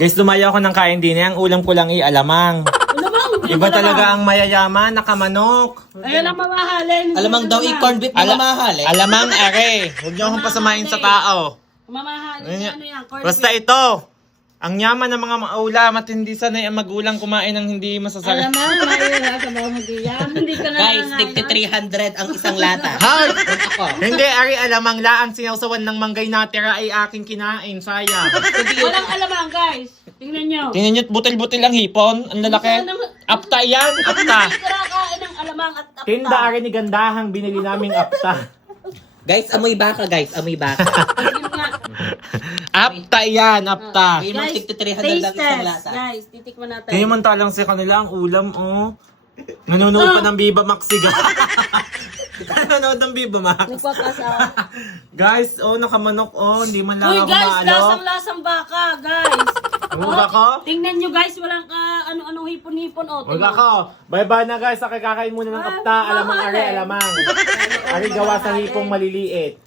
Guys, lumayo ako ng kain din. Ang ulam ko lang alamang. Alamang, Iba talaga ang mayayaman, nakamanok. Ayan ang mamahalin. Alamang daw i-corn beef na mamahal eh. Alamang are. Huwag niyo akong pasamahin sa tao. Mamahalin ano yan, corned Basta beef. ito. Ang yaman ng mga maulam at hindi sanay ang magulang kumain ng hindi masasarap. Alamang, mahirap sa mga mag-iyam. Hindi ka na Guys, tigti 300 ang isang lata. Hay! Ako. Hindi, ari alamang laang sinawsawan ng manggay natira ay aking kinain. Sayang. Walang alamang, guys. Tingnan nyo. Tingnan niyo, butil-butil ang hipon. Ang lalaki. Apta yan, apta. Hindi karakain ng alamang at apta. Tinda ari ni gandahang binili naming apta. Guys, amoy baka guys, amoy baka. Tingnan nga. Apta yan, apta. Yung Guys, tigti 300 taste lang isang test. lata. Guys, titikman natin. Ngayon man talang sa kanila ang ulam, oh. Nanonood pa ng Viva Max siga. Nanonood ng Viva Max. Nagpapasa. Guys, oh, nakamanok, oh. Hindi man lang Uy, ako guys, maalo. lasang-lasang baka, guys. Huwag ako. Tingnan nyo, guys, walang ano-ano hipon-hipon. Oh, Huwag tingnan. ako. Bye-bye na, guys. Kakain muna ng apta. Alamang, ari, alamang. Ari gawa sa hipong maliliit.